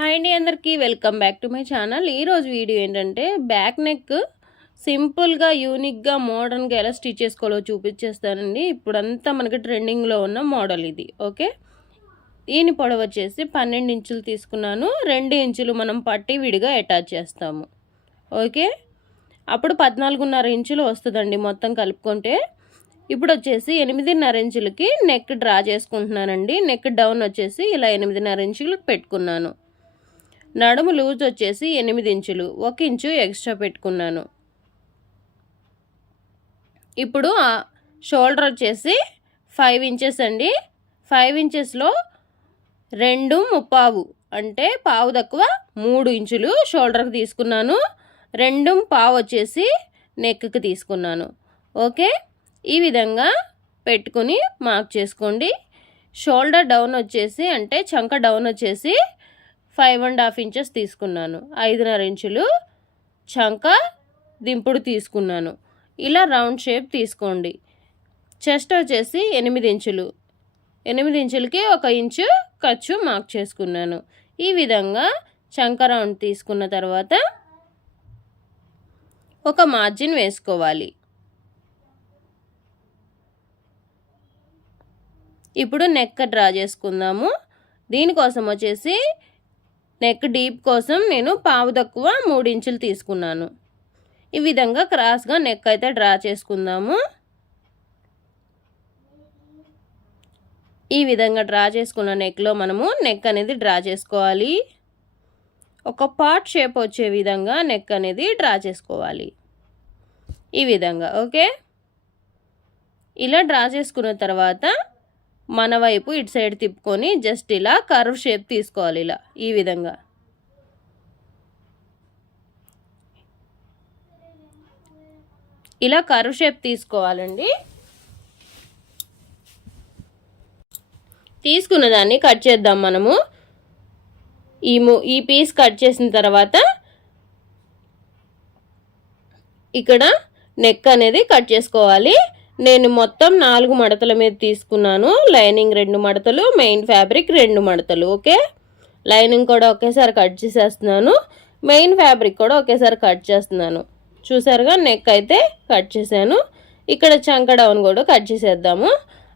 Hi అండి అందరికీ. Welcome back to my channel ఈరోజు వీడియో ఏంటంటే బ్యాక్ నెక్ సింపుల్గా యూనిక్గా మోడర్న్గా ఎలా స్టిచ్ చేసుకోవాలో చూపించేస్తానండి. ఇప్పుడంతా మనకి ట్రెండింగ్లో ఉన్న మోడల్ ఇది ఓకే దీని పొడవు వచ్చేసి పన్నెండు ఇంచులు తీసుకున్నాను. రెండు ఇంచులు మనం పట్టి విడిగా అటాచ్ చేస్తాము ఓకే అప్పుడు పద్నాలుగున్నర ఇంచులు వస్తుందండి మొత్తం కలుపుకుంటే. ఇప్పుడు వచ్చేసి ఎనిమిదిన్నర ఇంచులకి నెక్ డ్రా చేసుకుంటున్నానండి. నెక్ డౌన్ వచ్చేసి ఇలా ఎనిమిదిన్నర ఇంచులకు పెట్టుకున్నాను. నడుము లూజ్ వచ్చేసి ఎనిమిది ఇంచులు ఒక ఇంచు ఎక్స్ట్రా పెట్టుకున్నాను. ఇప్పుడు షోల్డర్ వచ్చేసి ఫైవ్ ఇంచెస్ అండి. ఫైవ్ ఇంచెస్లో రెండు ముప్పావు అంటే పావు తక్కువ మూడు ఇంచులు షోల్డర్కి తీసుకున్నాను. రెండు పావు వచ్చేసి నెక్కి తీసుకున్నాను. ఓకే? ఈ విధంగా పెట్టుకుని మార్క్ చేసుకోండి. షోల్డర్ డౌన్ వచ్చేసి అంటే చంక డౌన్ వచ్చేసి ఫైవ్ అండ్ హాఫ్ ఇంచెస్ తీసుకున్నాను. ఐదున్నర ఇంచులు చంక దింపుడు తీసుకున్నాను. ఇలా రౌండ్ షేప్ తీసుకోండి. చెస్ట్ వచ్చేసి ఎనిమిది ఇంచులు. ఎనిమిది ఇంచులకి ఒక ఇంచు ఖర్చు మార్క్ చేసుకున్నాను. ఈ విధంగా చంక రౌండ్ తీసుకున్న తర్వాత ఒక మార్జిన్ వేసుకోవాలి. ఇప్పుడు నెక్ డ్రా చేసుకుందాము. దీనికోసం వచ్చేసి నెక్ డీప్ కోసం నేను పావు తక్కువ మూడు ఇంచులు తీసుకున్నాను. ఈ విధంగా క్రాస్గా నెక్ అయితే డ్రా చేసుకుందాము. ఈ విధంగా డ్రా చేసుకున్న నెక్లో మనము నెక్ అనేది డ్రా చేసుకోవాలి. ఒక పార్ట్ షేప్ వచ్చే విధంగా నెక్ అనేది డ్రా చేసుకోవాలి. ఈ విధంగా ఓకే ఇలా డ్రా చేసుకున్న తర్వాత మన వైపు ఇటు సైడ్ తిప్పుకొని జస్ట్ ఇలా కర్వ్ షేప్ తీసుకోవాలి ఇలా ఈ విధంగా. ఇలా కర్వ్ షేప్ తీసుకోవాలండి. తీసుకున్న దాన్ని కట్ చేద్దాం మనము. ఈ ఈ పీస్ కట్ చేసిన తర్వాత ఇక్కడ నెక్ అనేది కట్ చేసుకోవాలి. నేను మొత్తం నాలుగు మడతల మీద తీసుకున్నాను. లైనింగ్ రెండు మడతలు మెయిన్ ఫ్యాబ్రిక్ రెండు మడతలు ఓకే? లైనింగ్ కూడా ఒకేసారి కట్ చేసేస్తున్నాను. మెయిన్ ఫ్యాబ్రిక్ కూడా ఒకేసారి కట్ చేస్తున్నాను. చూసారుగా నెక్ అయితే కట్ చేశాను. ఇక్కడ చంక డౌన్ కూడా కట్ చేసేద్దాము.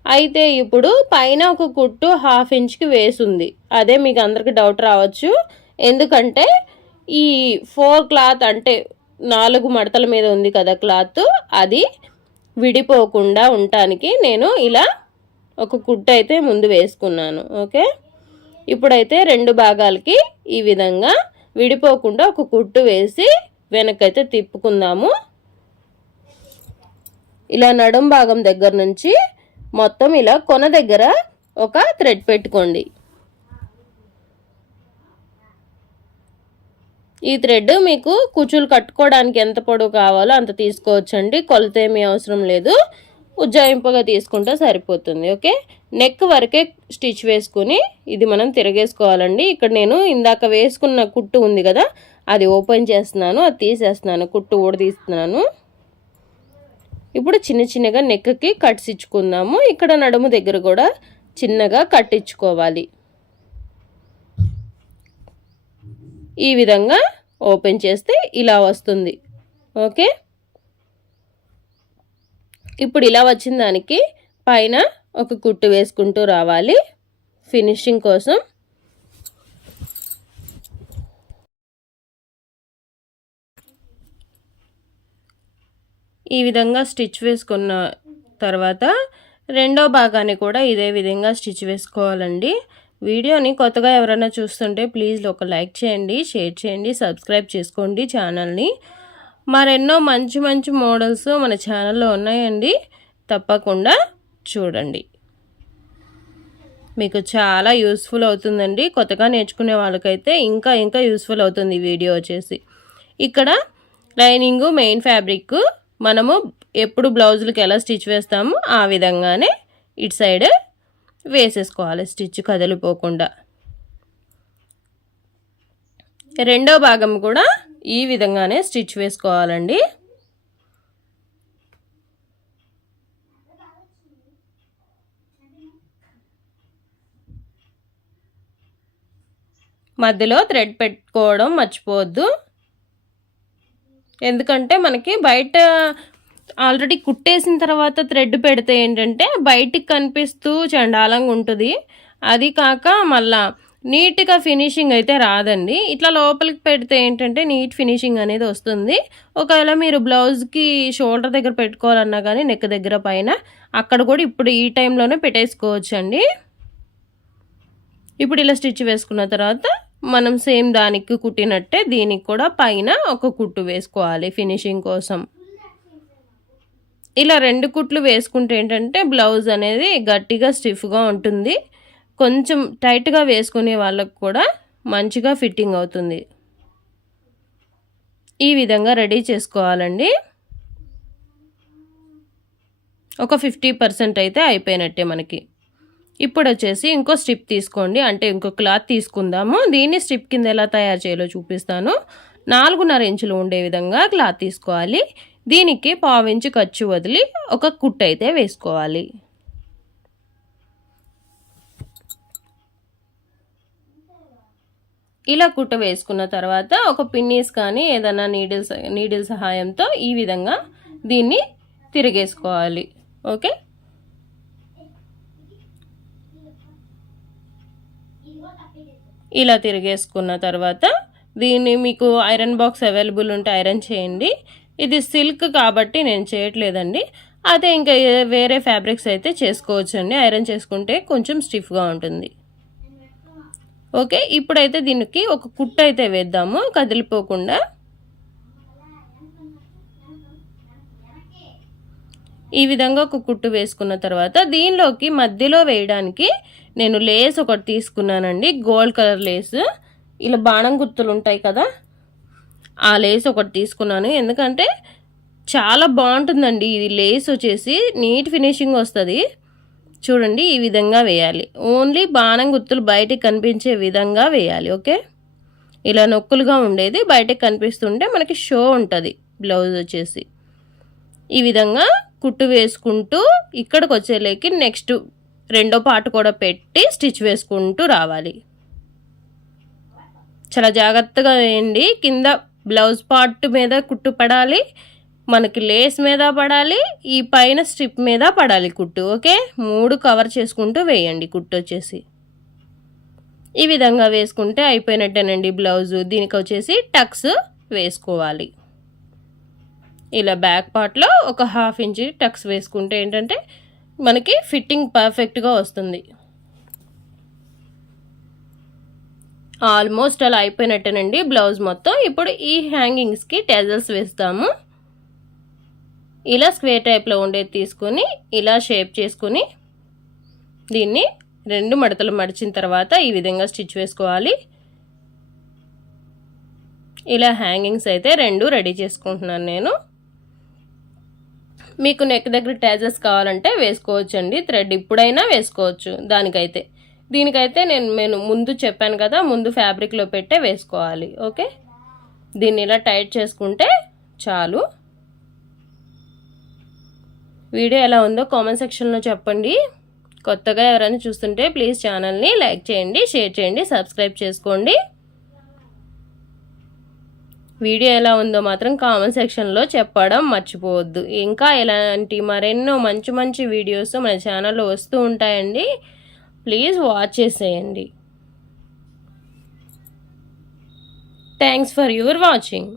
అయితే ఇప్పుడు పైన ఒక కుట్టు హాఫ్ ఇంచ్కి వేసుంది. అదే మీకు అందరికి డౌట్ రావచ్చు. ఎందుకంటే ఈ ఫోర్ క్లాత్ అంటే నాలుగు మడతల మీద ఉంది కదా క్లాత్ అది విడిపోకుండా ఉండటానికి నేను ఇలా ఒక కుట్టు అయితే ముందు వేసుకున్నాను ఓకే? ఇప్పుడైతే రెండు భాగాలకి ఈ విధంగా విడిపోకుండా ఒక కుట్టు వేసి వెనకైతే తిప్పుకుందాము. ఇలా నడుం భాగం దగ్గర నుంచి మొత్తం ఇలా కొన దగ్గర ఒక థ్రెడ్ పెట్టుకోండి. ఈ థ్రెడ్ మీకు కుచులు కట్టుకోవడానికి ఎంత పొడవు కావాలో అంత తీసుకోవచ్చండి. కొలత ఏమీ అవసరం లేదు. ఉజ్జాయింపుగా తీసుకుంటే సరిపోతుంది. ఓకే? నెక్ వరకే స్టిచ్ వేసుకుని ఇది మనం తిరగేసుకోవాలండి. ఇక్కడ నేను ఇందాక వేసుకున్న కుట్టు ఉంది కదా అది ఓపెన్ చేస్తున్నాను అది తీసేస్తున్నాను కుట్టు కూడా తీస్తున్నాను. ఇప్పుడు చిన్న చిన్నగా నెక్కి కట్స్ ఇచ్చుకుందాము. ఇక్కడ నడుము దగ్గర కూడా చిన్నగా కట్టించుకోవాలి ఈ విధంగా ఓపెన్ చేస్తే ఇలా వస్తుంది. ఓకే? ఇప్పుడు ఇలా వచ్చిన దానికి పైన ఒక కుట్టు వేసుకుంటూ రావాలి. ఫినిషింగ్ కోసం. ఈ విధంగా స్టిచ్ వేసుకున్న తర్వాత రెండో భాగాన్ని కూడా ఇదే విధంగా స్టిచ్ వేసుకోవాలండి. వీడియోని కొత్తగా ఎవరైనా చూస్తుంటే ప్లీజ్ ఒక లైక్ చేయండి షేర్ చేయండి సబ్స్క్రైబ్ చేసుకోండి ఛానల్ని. మరెన్నో మంచి మంచి మోడల్స్ మన ఛానల్లో ఉన్నాయండి. తప్పకుండా చూడండి. మీకు చాలా యూస్ఫుల్ అవుతుందండి. కొత్తగా నేర్చుకునే వాళ్ళకైతే ఇంకా ఇంకా యూస్ఫుల్ అవుతుంది వీడియో వచ్చేసి. ఇక్కడ లైనింగు మెయిన్ ఫ్యాబ్రిక్ మనము ఎప్పుడు బ్లౌజులకి ఎలా స్టిచ్ వేస్తామో ఆ విధంగానే ఇటు సైడ్ వేసేసుకోవాలి. స్టిచ్ కదిలిపోకుండా. రెండో భాగం కూడా ఈ విధంగానే స్టిచ్ వేసుకోవాలండి. మధ్యలో థ్రెడ్ పెట్టుకోవడం మర్చిపోవద్దు. ఎందుకంటే మనకి బయట ఆల్రెడీ కుట్టేసిన తర్వాత థ్రెడ్ పెడితే ఏంటంటే బయటికి కనిపిస్తూ చండాలంగా ఉంటుంది. అది కాక మళ్ళా నీట్గా ఫినిషింగ్ అయితే రాదండి. ఇట్లా లోపలికి పెడితే ఏంటంటే నీట్ ఫినిషింగ్ అనేది వస్తుంది. ఒకవేళ మీరు బ్లౌజ్కి షోల్డర్ దగ్గర పెట్టుకోవాలన్నా కానీ నెక్ దగ్గర పైన అక్కడ కూడా ఇప్పుడు ఈ టైంలోనే పెట్టేసుకోవచ్చండి. ఇప్పుడు ఇలా స్టిచ్ వేసుకున్న తర్వాత మనం సేమ్ దానికి కుట్టినట్టే దీనికి కూడా పైన ఒక కుట్టు వేసుకోవాలి ఫినిషింగ్ కోసం. ఇలా రెండు కుట్లు వేసుకుంటే ఏంటంటే బ్లౌజ్ అనేది గట్టిగా స్టిఫ్గా ఉంటుంది. కొంచెం టైట్గా వేసుకునే వాళ్ళకు కూడా మంచిగా ఫిట్టింగ్ అవుతుంది. ఈ విధంగా రెడీ చేసుకోవాలండి. ఒక ఫిఫ్టీ పర్సెంట్ అయితే అయిపోయినట్టే మనకి. ఇప్పుడు వచ్చేసి ఇంకో స్ట్రిప్ తీసుకోండి. అంటే ఇంకో క్లాత్ తీసుకుందాము. దీన్ని స్ట్రిప్ కింద ఎలా తయారు చేయాలో చూపిస్తాను. నాలుగున్నర ఇంచులు ఉండే విధంగా క్లాత్ తీసుకోవాలి. దీనికి పావించి ఖర్చు వదిలి ఒక కుట్ అయితే వేసుకోవాలి. ఇలా కుట్ట వేసుకున్న తర్వాత ఒక పిన్నీస్ కానీ ఏదైనా నీడిల్స్ నీడిల్ సహాయంతో ఈ విధంగా దీన్ని తిరిగేసుకోవాలి. ఓకే? ఇలా తిరిగేసుకున్న తర్వాత దీన్ని మీకు ఐరన్ బాక్స్ అవైలబుల్ ఉంటే ఐరన్ చేయండి. ఇది సిల్క్ కాబట్టి నేను చేయట్లేదండి. అదే ఇంకా వేరే ఫ్యాబ్రిక్స్ అయితే చేసుకోవచ్చు అండి ఐరన్ చేసుకుంటే కొంచెం స్టిఫ్గా ఉంటుంది. ఓకే ఇప్పుడైతే దీనికి ఒక కుట్ట అయితే వేద్దాము. కదిలిపోకుండా. ఈ విధంగా ఒక కుట్టు వేసుకున్న తర్వాత దీనిలోకి మధ్యలో వేయడానికి నేను లేస్ ఒకటి తీసుకున్నానండి. Gold colour lace. ఇలా బాణం గుర్తులు ఉంటాయి కదా. ఆ లేస్ ఒకటి తీసుకున్నాను. ఎందుకంటే చాలా బాగుంటుందండి. ఇది లేస్ వచ్చేసి నీట్ ఫినిషింగ్ వస్తుంది. చూడండి ఈ విధంగా వేయాలి. ఓన్లీ బాణం గుర్తులు బయటకు కనిపించే విధంగా వేయాలి. ఓకే? ఇలా నొక్కులుగా ఉండేది. బయటకు కనిపిస్తుంటే మనకి షో ఉంటుంది బ్లౌజ్ వచ్చేసి. ఈ విధంగా కుట్టు వేసుకుంటూ ఇక్కడికి వచ్చేలేకి నెక్స్ట్ రెండో పార్ట్ కూడా పెట్టి స్టిచ్ వేసుకుంటూ రావాలి. చాలా జాగ్రత్తగా వేయండి. కింద బ్లౌజ్ పార్ట్ మీద కుట్టు పడాలి మనకి లేస్ మీద పడాలి ఈ పైన స్ట్రిప్ మీద పడాలి కుట్టు ఓకే? మూడు కవర్ చేసుకుంటూ వేయండి కుట్టు వచ్చేసి. ఈ విధంగా వేసుకుంటే అయిపోయినట్టేనండి బ్లౌజు. దీనికి వచ్చేసి టక్స్ వేసుకోవాలి. ఇలా బ్యాక్ పార్ట్లో ఒక హాఫ్ ఇంచ్ టక్స్ వేసుకుంటే ఏంటంటే మనకి ఫిట్టింగ్ పర్ఫెక్ట్గా వస్తుంది. ఆల్మోస్ట్ అలా అయిపోయినట్టేనండి బ్లౌజ్ మొత్తం. ఇప్పుడు ఈ హ్యాంగింగ్స్కి టెజల్స్ వేస్తాము. ఇలా స్క్వేర్ టైప్లో ఉండేది తీసుకొని ఇలా షేప్ చేసుకొని దీన్ని రెండు మడతలు మడిచిన తర్వాత ఈ విధంగా స్టిచ్ వేసుకోవాలి. ఇలా హ్యాంగింగ్స్ అయితే రెండు రెడీ చేసుకుంటున్నాను నేను. మీకు నెక్ దగ్గర ట్యాజెస్ కావాలంటే వేసుకోవచ్చండి. థ్రెడ్ ఇప్పుడైనా వేసుకోవచ్చు. దానికైతే దీనికైతే నేను నేను ముందు చెప్పాను కదా ముందు ఫ్యాబ్రిక్లో పెట్టే వేసుకోవాలి ఓకే? దీన్ని ఇలా టైట్ చేసుకుంటే చాలు. వీడియో ఎలా ఉందో కామెంట్ సెక్షన్లో చెప్పండి. కొత్తగా ఎవరైనా చూస్తుంటే ప్లీజ్ ఛానల్ని లైక్ చేయండి షేర్ చేయండి సబ్స్క్రైబ్ చేసుకోండి. వీడియో ఎలా ఉందో మాత్రం కామెంట్ సెక్షన్లో చెప్పడం మర్చిపోవద్దు. ఇంకా ఇలాంటి మరెన్నో మంచి మంచి వీడియోస్ మన ఛానల్లో వస్తూ ఉంటాయండి. ప్లీజ్ వాచ్ చేసేయండి. Thanks for your watching